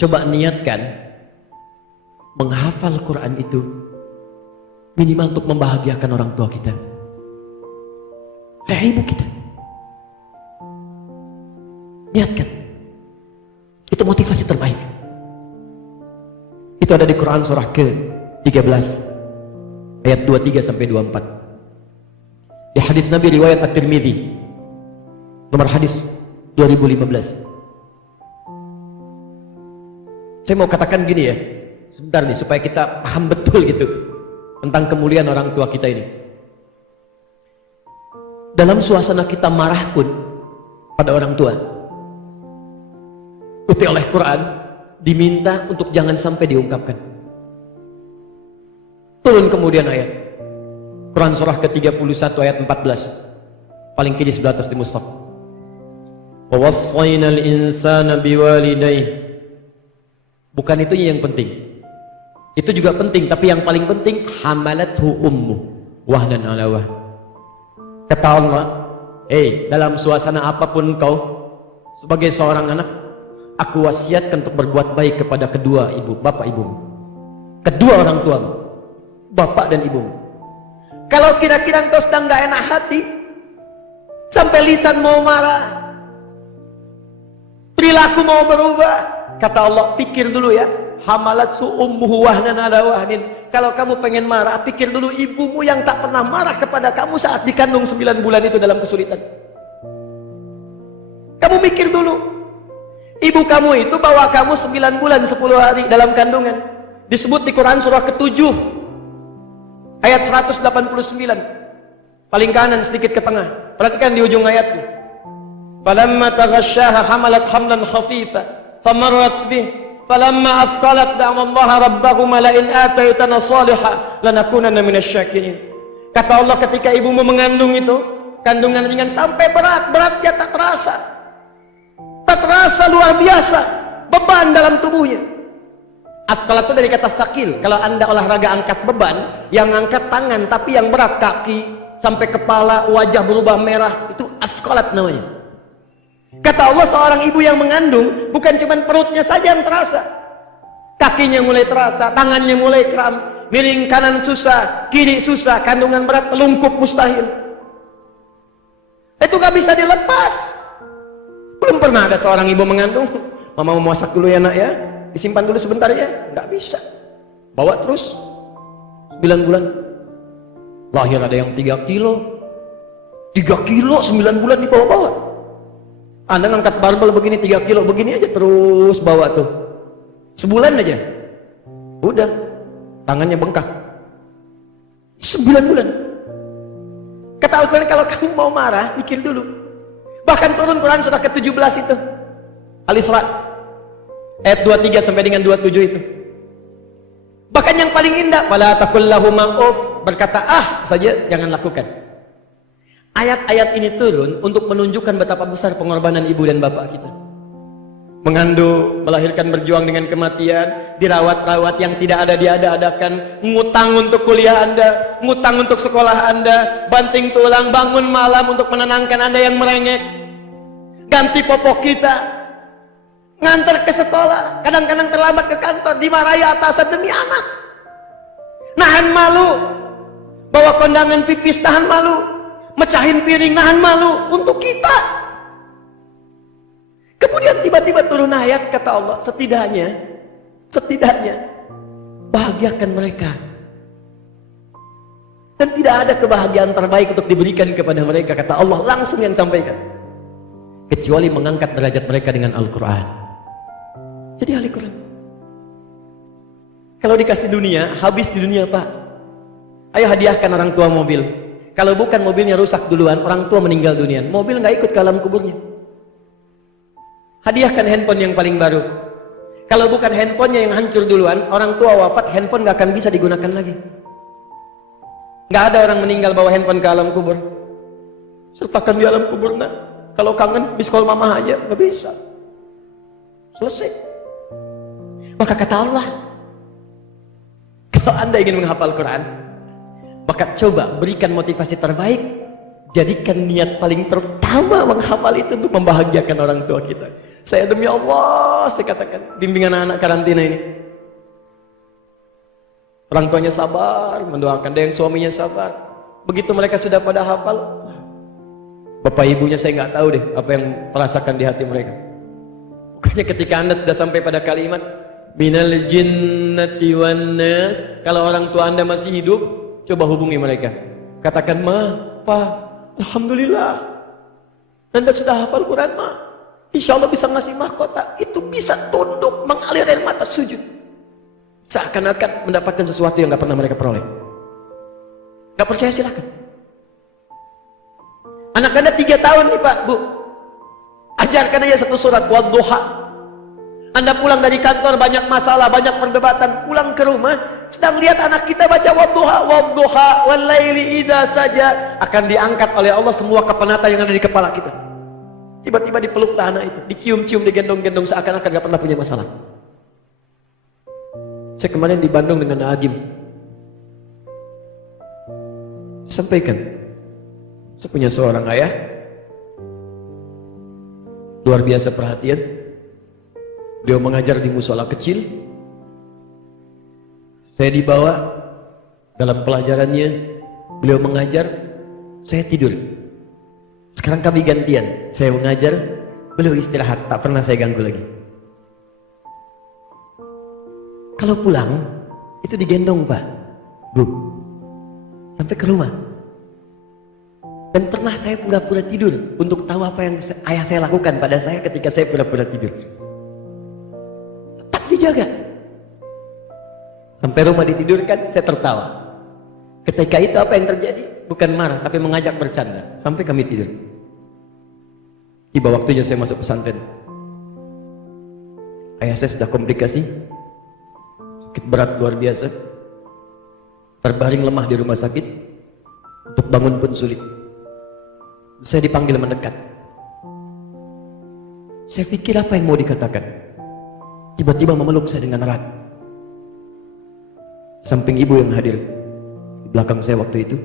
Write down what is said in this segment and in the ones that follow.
Coba niatkan menghafal Quran itu minimal untuk membahagiakan orang tua kita, ibu kita. Niatkan. Itu motivasi terbaik. Itu ada di Quran surah ke-13 ayat 23 sampai 24. Di hadis Nabi riwayat At-Tirmidzi nomor hadis 2015. Saya mau katakan gini ya, sebentar nih supaya kita paham betul gitu tentang kemuliaan orang tua kita ini. Dalam suasana kita marah pun pada orang tua, oleh Quran diminta untuk jangan sampai diungkapkan. Turun kemudian ayat Quran surah ke-31 ayat 14, paling kiri sebelah atas di mushaf. Wa wassaynal insana biwalidayhi. Bukan itu yang penting. Itu juga penting, tapi yang paling penting hamalathu ummu wahnan ala wahn. Kata Allah, dalam suasana apapun kau sebagai seorang anak, aku wasiatkan untuk berbuat baik kepada kedua ibu, bapak ibumu, kedua orang tuamu, bapak dan ibumu. Kalau kira-kira engkau sedang gak enak hati, sampai lisan mau marah, perilaku mau berubah, kata Allah, pikir dulu ya, hamalatsu ummuhu wahnan ala wahnin. Kalau kamu pengen marah, pikir dulu ibumu yang tak pernah marah kepada kamu saat dikandung 9 bulan itu dalam kesulitan. Kamu mikir dulu, ibu kamu itu bawa kamu 9 bulan 10 hari dalam kandungan. Disebut di Quran surah ke-7 ayat 189, paling kanan sedikit ke tengah. Perhatikan di ujung ayatnya. Falamma taghasyaha hamalat hamlan khafifa famarrat bih falamma athqalat da'amallaha rabbahuma la in ataytana salihah lanakunanna minasyakirin. Kata Allah, ketika ibumu mengandung itu kandungan ringan sampai beratnya tak terasa luar biasa beban dalam tubuhnya. Athqalat itu dari kata sakil. Kalau anda olahraga angkat beban, yang angkat tangan, tapi yang berat kaki sampai kepala, wajah berubah merah, itu athqalat namanya. Kata Allah, seorang ibu yang mengandung bukan cuma perutnya saja yang terasa, kakinya mulai terasa, tangannya mulai kram, miring kanan susah, kiri susah, kandungan berat, telungkup mustahil. Itu gak bisa dilepas. Belum pernah ada seorang ibu mengandung, mama mau masak dulu ya nak ya, disimpan dulu sebentar ya, gak bisa. Bawa terus 9 bulan. Lahir ada yang 3 kilo 9 bulan dibawa-bawa. Anda ngangkat barbel begini 3 kilo begini aja terus bawa tuh, sebulan aja udah tangannya bengkak. 9 bulan. Kata Al-Quran, kalau kamu mau marah mikir dulu. Bahkan turun Quran surah ke-17 itu, Al-Isra ayat 23 sampai dengan 27 itu. Bahkan yang paling indah, wala taqul lahuma uff, berkata saja jangan lakukan. Ayat-ayat ini turun untuk menunjukkan betapa besar pengorbanan ibu dan bapak kita. Mengandung, melahirkan, berjuang dengan kematian, dirawat-rawat yang tidak ada diada-adakan, ngutang untuk kuliah anda, ngutang untuk sekolah anda, banting tulang, bangun malam untuk menenangkan anda yang merengek, ganti popok kita, ngantar ke sekolah, kadang-kadang terlambat ke kantor, dimarahi atasan demi anak, nahan malu, bawa kondangan pipis tahan malu, mecahin piring nahan malu untuk kita. Kemudian tiba-tiba turun ayat, kata Allah, setidaknya bahagiakan mereka. Dan tidak ada kebahagiaan terbaik untuk diberikan kepada mereka, kata Allah langsung yang sampaikan, kecuali mengangkat derajat mereka dengan Al-Quran. Jadi Al-Quran, kalau dikasih dunia, habis di dunia pak. Ayo hadiahkan orang tua mobil. Kalau bukan mobilnya rusak duluan, orang tua meninggal dunia, mobil nggak ikut ke alam kuburnya. Hadiahkan handphone yang paling baru. Kalau bukan handphonenya yang hancur duluan, orang tua wafat, handphone nggak akan bisa digunakan lagi. Nggak ada orang meninggal bawa handphone ke alam kubur. Sertakan di alam kubur nak. Kalau kangen miss call mama aja, nggak bisa. Selesai. Maka kata Allah, kalau anda ingin menghafal Quran, maka coba berikan motivasi terbaik, jadikan niat paling pertama menghafal itu untuk membahagiakan orang tua kita. Saya demi Allah Allah, saya katakan, bimbing anak-anak karantina ini. Orang tuanya sabar, mendoakan, ada yang suaminya sabar. Begitu mereka sudah pada hafal, bapak ibunya saya nggak tahu deh apa yang terasakan di hati mereka. Makanya ketika Anda sudah sampai pada kalimat minal jinnati wan nas, kalau orang tua Anda masih hidup, coba hubungi mereka. Katakan, "Ma, Pa, alhamdulillah Anda sudah hafal Quran, Ma. Insya Allah bisa ngasih mahkota." Itu bisa tunduk mengalir air mata sujud, seakan-akan mendapatkan sesuatu yang nggak pernah mereka peroleh. Nggak percaya silakan. Anak Anda 3 tahun nih Pak, Bu, ajarkan aja satu surat Wadduha. Anda pulang dari kantor banyak masalah, banyak perdebatan, pulang ke rumah sedang lihat anak kita baca Wadduha, Wadduha wal laili idza saja, akan diangkat oleh Allah semua kepenatan yang ada di kepala kita. Tiba-tiba dipeluklah anak itu, dicium-cium, digendong-gendong, seakan-akan gak pernah punya masalah. Saya kemarin di Bandung dengan Agim, sampaikan, saya punya seorang ayah luar biasa perhatian. Beliau mengajar di musola kecil. Saya dibawa dalam pelajarannya, beliau mengajar, saya tidur. Sekarang kami gantian, saya mengajar, beliau istirahat, tak pernah saya ganggu lagi. Kalau pulang itu digendong Pak, Bu, sampai ke rumah. Dan pernah saya pura-pura tidur untuk tahu apa yang ayah saya lakukan pada saya ketika saya pura-pura tidur. Tetap dijaga. Sampai rumah ditidurkan, saya tertawa. Ketika itu apa yang terjadi? Bukan marah, tapi mengajak bercanda. Sampai kami tidur. Tiba waktunya saya masuk pesantren. Ayah saya sudah komplikasi, sakit berat luar biasa, terbaring lemah di rumah sakit, untuk bangun pun sulit. Saya dipanggil mendekat. Saya pikir apa yang mau dikatakan. Tiba-tiba memeluk saya dengan erat. Samping ibu yang hadir di belakang saya waktu itu,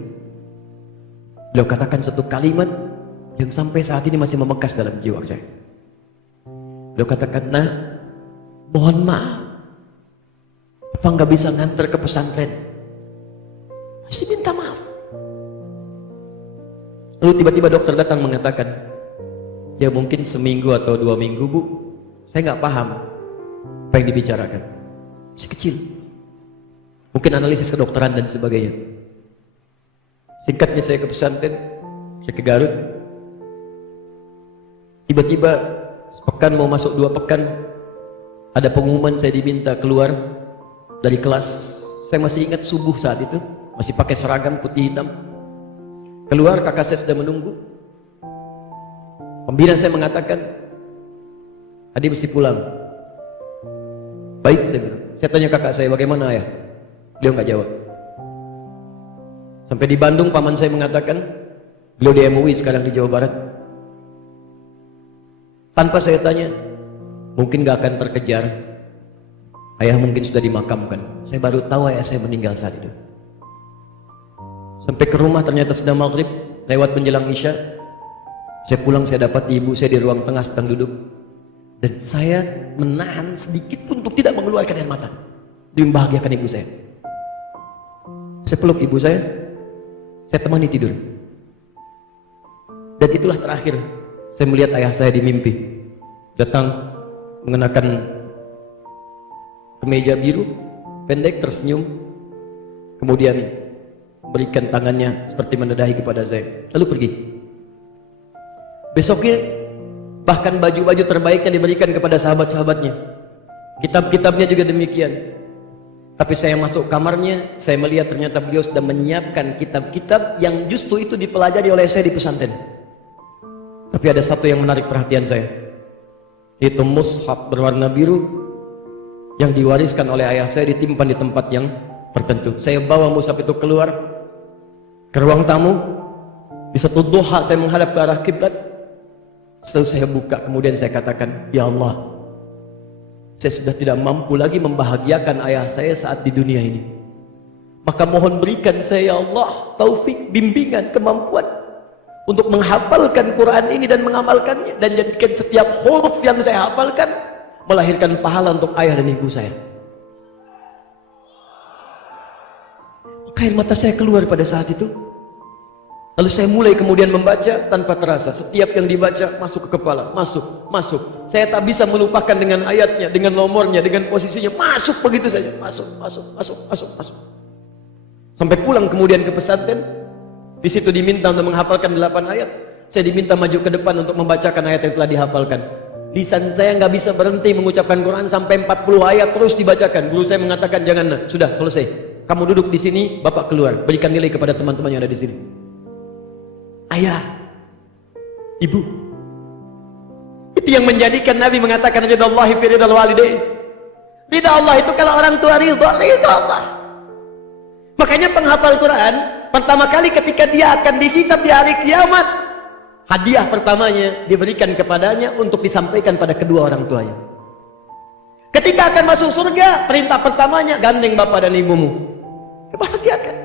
beliau katakan satu kalimat yang sampai saat ini masih membekas dalam jiwa saya. Beliau katakan, "Nah, mohon maaf, apa nggak bisa nganter ke pesantren?" Masih minta maaf. Lalu tiba-tiba dokter datang mengatakan, "Ya mungkin seminggu atau 2 minggu Bu, saya nggak paham apa yang dibicarakan, masih kecil, mungkin analisis kedokteran dan sebagainya." Singkatnya saya ke pesantren, saya ke Garut. Tiba-tiba sepekan mau masuk 2 pekan, ada pengumuman saya diminta keluar dari kelas. Saya masih ingat subuh saat itu, masih pakai seragam putih hitam. Keluar, kakak saya sudah menunggu. Pembina saya mengatakan, "Adik mesti pulang." "Baik," saya bilang. Saya tanya kakak saya, "Bagaimana ayah?" Beliau nggak jawab. Sampai di Bandung, paman saya mengatakan, beliau di MUI sekarang di Jawa Barat. Tanpa saya tanya, mungkin nggak akan terkejar. Ayah mungkin sudah dimakamkan. Saya baru tahu ayah saya meninggal saat itu. Sampai ke rumah ternyata sudah maghrib, lewat menjelang isya. Saya pulang, saya dapat ibu saya di ruang tengah sedang duduk. Dan saya menahan sedikit untuk tidak mengeluarkan air mata demi membahagiakan ibu saya. Saya peluk ibu saya temani tidur. Dan itulah terakhir saya melihat ayah saya di mimpi. Datang mengenakan kemeja biru, pendek, tersenyum. Kemudian berikan tangannya seperti menengahi kepada saya, lalu pergi. Besoknya bahkan baju-baju terbaiknya diberikan kepada sahabat-sahabatnya, kitab-kitabnya juga demikian. Tapi saya masuk kamarnya, saya melihat ternyata beliau sudah menyiapkan kitab-kitab yang justru itu dipelajari oleh saya di pesantren. Tapi ada satu yang menarik perhatian saya, yaitu mushaf berwarna biru yang diwariskan oleh ayah saya, ditimpan di tempat yang tertentu. Saya bawa mushaf itu keluar ke ruang tamu. Di satu duha saya menghadap ke arah kiblat. Setelah saya buka, kemudian saya katakan, "Ya Allah, saya sudah tidak mampu lagi membahagiakan ayah saya saat di dunia ini. Maka mohon berikan saya, ya Allah, taufik, bimbingan, kemampuan untuk menghafalkan Quran ini dan mengamalkannya, dan jadikan setiap huruf yang saya hafalkan melahirkan pahala untuk ayah dan ibu saya. Air mata saya keluar pada saat itu. Lalu saya mulai kemudian membaca tanpa terasa. Setiap yang dibaca masuk ke kepala, masuk. Saya tak bisa melupakan dengan ayatnya, dengan nomornya, dengan posisinya. Masuk begitu saja, masuk. Sampai pulang kemudian ke pesantren. Di situ diminta untuk menghafalkan 8 ayat. Saya diminta maju ke depan untuk membacakan ayat yang telah dihafalkan. Lisan saya nggak bisa berhenti mengucapkan Quran sampai 40 ayat terus dibacakan. Guru saya mengatakan, jangan nak, sudah selesai. Kamu duduk di sini, Bapak keluar. Berikan nilai kepada teman-teman yang ada di sini. Ayah, ibu, itu yang menjadikan Nabi mengatakan ridallahi fi ridal walidain. Ridha Allah itu kalau orang tua ridha Allah. Makanya penghafal Quran pertama kali ketika dia akan dihisab di hari kiamat, hadiah pertamanya diberikan kepadanya untuk disampaikan pada kedua orang tuanya. Ketika akan masuk surga, perintah pertamanya gandeng bapak dan ibumu. Kebahagiaan.